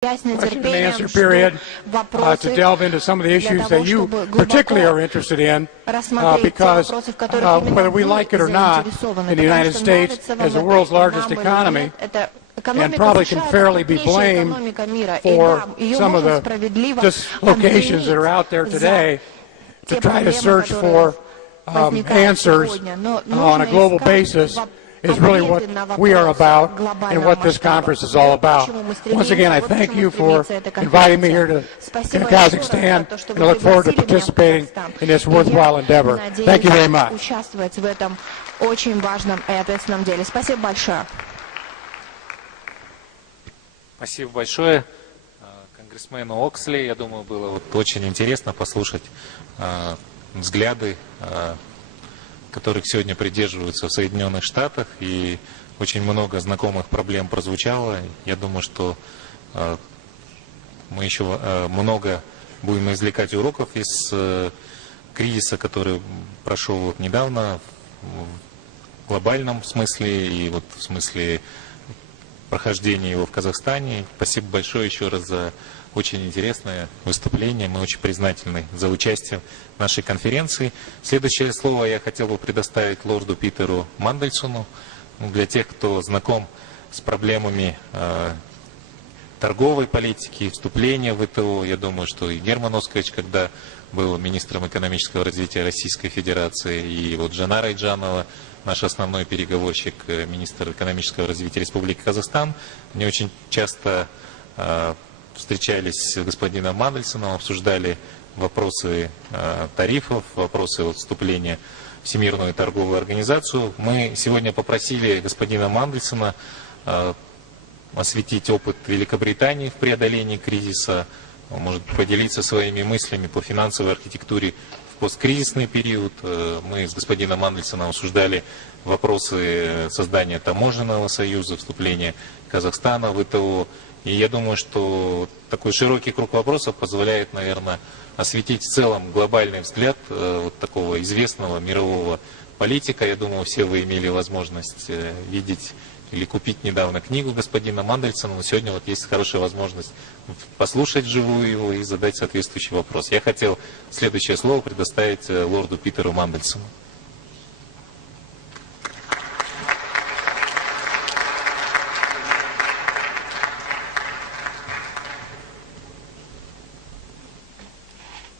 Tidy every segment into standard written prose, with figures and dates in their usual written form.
question and answer period to delve into some of the issues that you particularly are interested in, because whether we like it or not, in the United States, as the world's largest economy, and probably can fairly be blamed for some of the dislocations that are out there today, to try to search for answers on a global basis is really what we are about and what this conference is all about. Once again, I thank you for inviting me here to Kazakhstan, and I look forward to participating in this worthwhile endeavor. Thank you very much. Спасибо большое конгрессмену Оксли. Я думаю, было очень интересно послушать взгляды, которых сегодня придерживаются в Соединенных Штатах, и очень много знакомых проблем прозвучало. Я думаю, что мы еще много будем извлекать уроков из кризиса, который прошел недавно в глобальном смысле и в смысле прохождения его в Казахстане. Спасибо большое еще раз за очень интересное выступление. Мы очень признательны за участие в нашей конференции. Следующее слово я хотел бы предоставить лорду Питеру Мандельсону. Для тех, кто знаком с проблемами торговой политики, вступления в ВТО, я думаю, что и Герман Оскарович, когда был министром экономического развития Российской Федерации, и Жанна Райджанова, наш основной переговорщик, министр экономического развития Республики Казахстан, они очень часто встречались с господином Мандельсоном, обсуждали вопросы тарифов, вопросы вступления в Всемирную торговую организацию. Мы сегодня попросили господина Мандельсона осветить опыт Великобритании в преодолении кризиса, может поделиться своими мыслями по финансовой архитектуре в посткризисный период. Мы с господином Мандельсоном обсуждали вопросы создания таможенного союза, вступления Казахстана в ВТО. И я думаю, что такой широкий круг вопросов позволяет, наверное, осветить в целом глобальный взгляд такого известного мирового политика. Я думаю, все вы имели возможность видеть или купить недавно книгу господина Мандельсона. Но сегодня есть хорошая возможность послушать вживую его и задать соответствующий вопрос. Я хотел следующее слово предоставить лорду Питеру Мандельсону.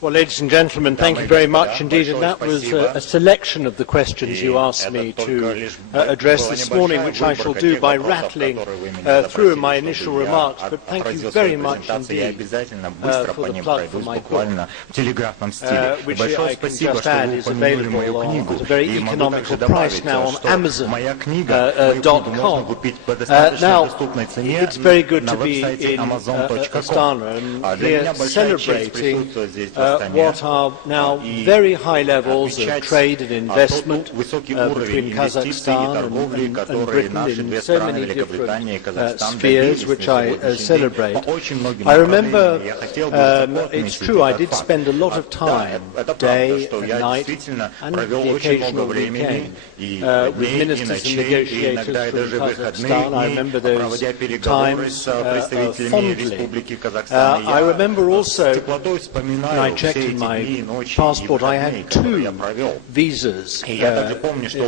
Well, ladies and gentlemen, thank you very much indeed. And that was a selection of the questions you asked me to address this morning, which I shall do by rattling through in my initial remarks. But thank you very much indeed for the plug for my book, which I can just add is available at a very economical price now on Amazon.com. Now, it's very good to be in Astana and here celebrating what are now very high levels of trade and investment between Kazakhstan and Britain in so many different spheres, which I celebrate. I remember, it's true, I did spend a lot of time, day and night, and the occasional weekend, with ministers and negotiators from Kazakhstan. I remember those times fondly. I remember also, I checked in my passport, I had 2 visas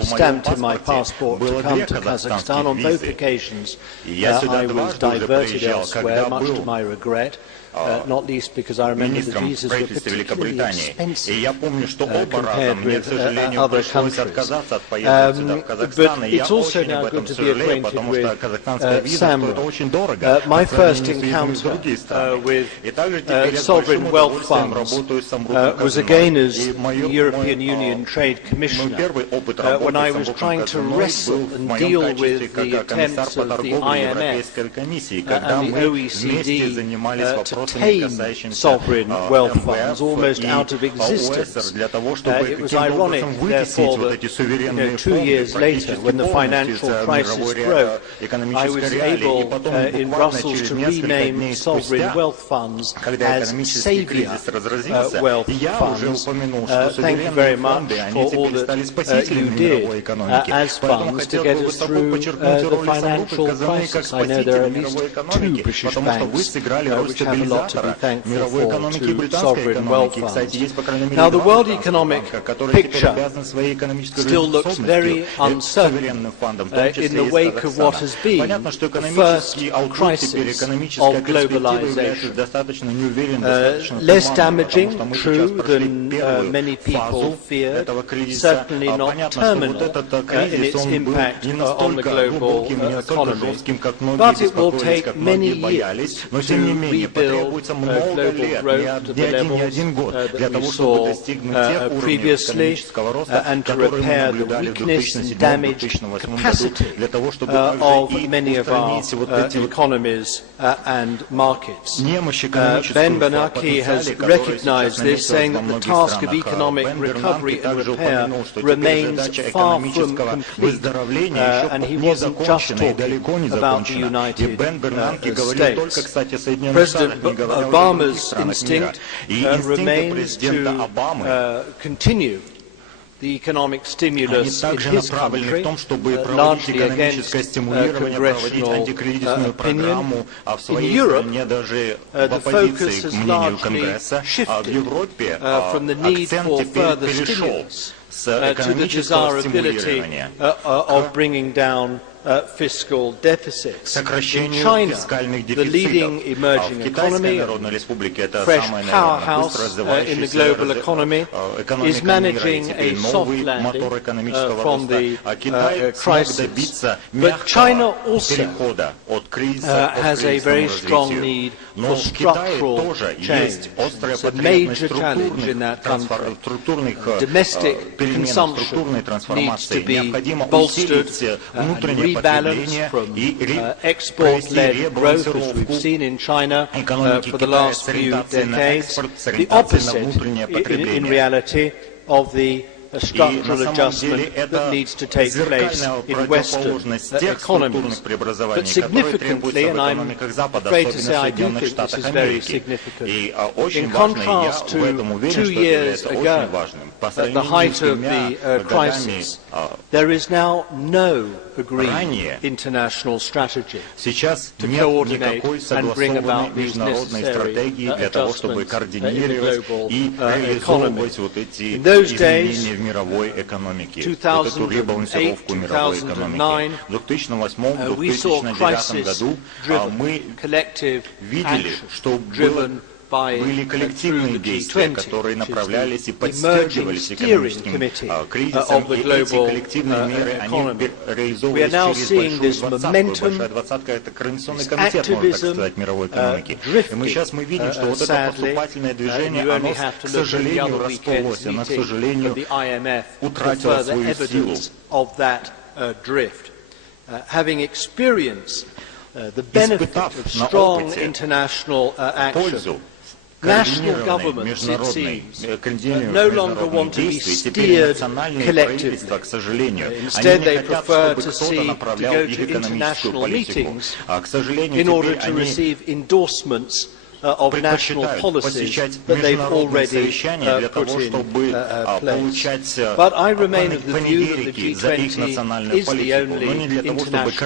stamped in my passport to come to Kazakhstan. On both occasions I was diverted elsewhere, much to my regret. Not least because I remember the visas were particularly expensive compared with other countries. But it's also now good to be acquainted with SAMRA. My first encounter with sovereign wealth funds was again as European Union Trade Commissioner, when I was trying to wrestle and deal with the attempts of the IMF and the OECD to tame sovereign wealth funds almost out of existence. It was ironic, therefore, that 2 years later, when the financial crisis broke, I was able in Brussels to rename sovereign wealth funds as saviour wealth funds. Thank you very much for all that you did as funds to get us through the financial crisis. I know there are at least 2 British banks which have a lot to be thankful for to sovereign wealth funds. Now, the world economic picture still looks very uncertain in the wake of what has been the first crisis of globalization. Less damaging, true, than many people feared, certainly not terminal in its impact on the global economy. But it will take many years to rebuild global growth to the levels that we saw previously and to repair the weakness and damaged capacity of many of our economies and markets. Ben Bernanke has recognized this, saying that the task of economic recovery and repair remains far from complete, and he wasn't just talking about the United States. President Obama's instinct remains to continue the economic stimulus in his country, largely against congressional opinion. In Europe, the focus has largely shifted from the need for further stimulus to the desirability of bringing down fiscal deficits. In China, the leading emerging economy, fresh powerhouse in the global economy, is managing a soft landing from the crisis. But China also has a very strong need for structural change. It's a major challenge in that country. Domestic consumption needs to be bolstered and rebalanced from export-led growth, as we've seen in China for the last few decades, the opposite, in reality, of the structural adjustment that needs to take place in Western economies. But significantly, and I'm afraid to say I do think this is very significant, in contrast to 2 years ago, at the height of the crisis, there is now no agreed international strategy to coordinate and bring about these necessary adjustments in the global economy. In those days, 2008, 2009, we saw crisis-driven collective action driven by through the G20, which is the emerging steering committee of the global economy. We are now seeing this momentum, this activism drifting, sadly, and you only have to look at the other weekend's meeting of the IMF for further evidence of that drift. Having experienced the benefit of strong international action, national governments, it seems, no longer want to be steered collectively. Instead, they prefer to go to international meetings in order to receive endorsements of national policies that they've already put in place. But I remain of the view that the G20 is the only international party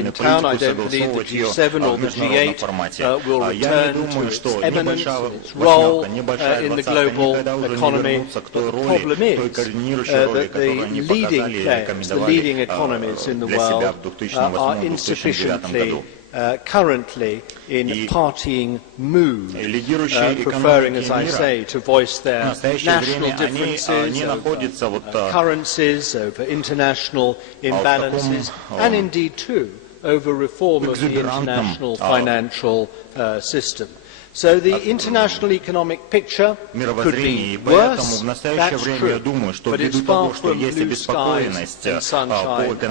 in town. I don't believe the G7 or the G8 will return to its eminence and its role in the global economy. But the problem is that the leading players, the leading economies in the world are insufficiently currently in partying mood, preferring, as I say, to voice their national differences over currencies, over international imbalances, and indeed, too, over reform of the international financial system. So the international economic picture could be worse, that's true, but it's far from blue skies and sunshine either.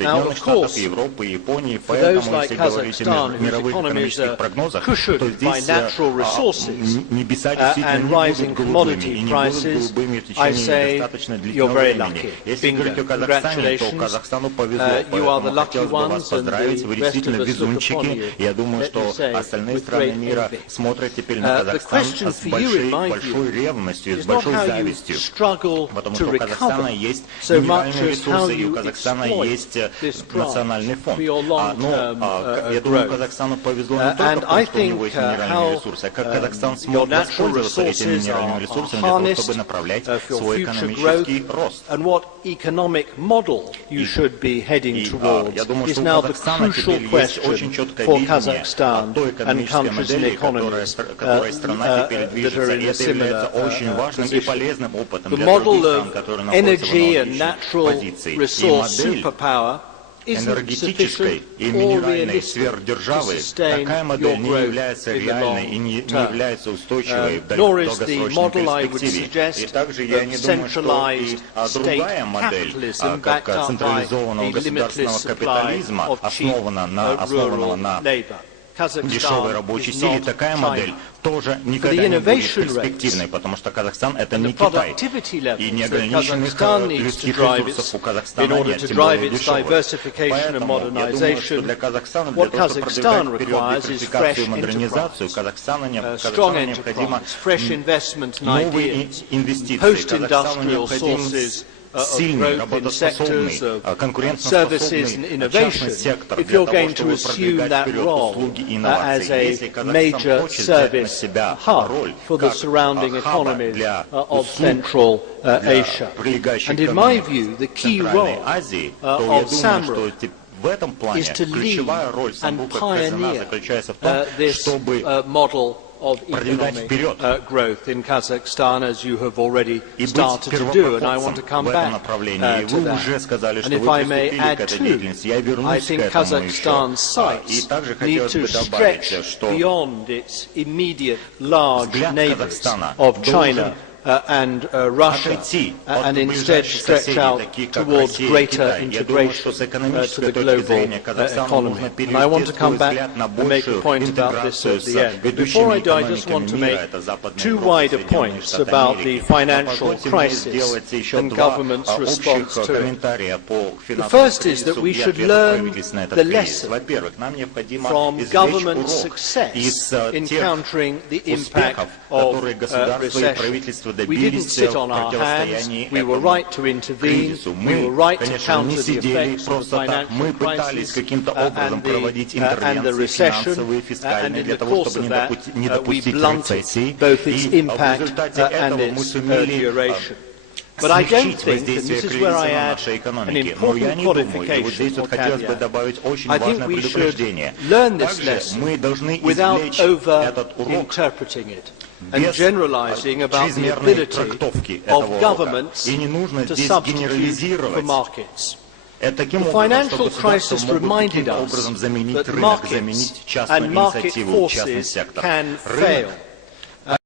Now, of course, for those like Kazakhstan, whose economies are cushioned by natural resources and rising commodity prices, I say you're very lucky. Bingo, congratulations. You are the lucky ones, and the rest of us look upon you, let me say, with great мира смотрят теперь на Казахстан с большой ревностью, с большой завистью, потому что у Казахстана есть минеральные ресурсы, и у Казахстана есть национальный фонд. Я думаю, Казахстану повезло не только потому, что у него есть минеральные ресурсы, а как Казахстан смог воспользоваться этими минеральными ресурсами для того, чтобы направлять свой экономический рост. Я думаю, что у Казахстана теперь есть очень четкое видение той экономической модели, которой страна теперь движется. И это является очень важным и полезным опытом для других стран, которые находятся в аналогичной позиции. И модель энергетической и минеральной сверхдержавы, такая модель не является реальной и не является устойчивой в долгосрочной перспективе. И также я не думаю, что и другая модель, как централизованного государственного капитализма, основанного на дешевой рабочей силе, такая модель тоже никогда не будет перспективной, потому что Казахстан — это не Китай. И неограниченных людских ресурсов у Казахстана нет, тем более дешевых. Поэтому я думаю, что для Казахстана, для того, чтобы продвигать вперед диверсификацию и модернизацию, Казахстану необходимо новые инвестиции. Казахстану необходим сильный, работоспособный, конкурентоспособный частный сектор для того, чтобы продвигать вперед услуги и инновации. Если Казахстан хочет взять на себя роль как хаба для услуг для прилегающей экономики Центральной Азии, то я думаю, что в этом плане ключевая роль Самрука Казахстана заключается в том, чтобы продвигать вперед и быть первопроходцем в этом направлении. И вы уже сказали, что вы приступили к этой деятельности. Я вернусь к этому еще. И также хотелось бы добавить, что взгляд Казахстана должен отойти от ближайших соседей, таких как Россия и Китай. Я думаю, что с экономической точки зрения Казахстану нужно перевести свой взгляд на большую интеграцию с ведущими экономиками мира. Это Западная Европа, Соединенные Штаты Америки. Позвольте мне сделать еще два общих комментария по финансовому кризису и ответу правительств на этот кризис. Во-первых, нам необходимо извлечь урок из тех успехов, которые государство и правительство добились в противостоянии этому кризису. Мы, конечно, не сидели просто так. Мы пытались каким-то образом проводить интервенции финансовые, фискальные, для того, чтобы не допустить рецессии. И в результате этого мы сумели смягчить воздействие кризиса на нашей экономике. Но я не думаю, и вот здесь вот хотелось бы добавить очень важное предупреждение. Также мы должны извлечь этот урок без чрезмерной трактовки этого урока. И не нужно здесь генерализировать. Таким образом, что государство могут каким-то образом заменить рынок, заменить частную инициативу, частный сектор. Рынок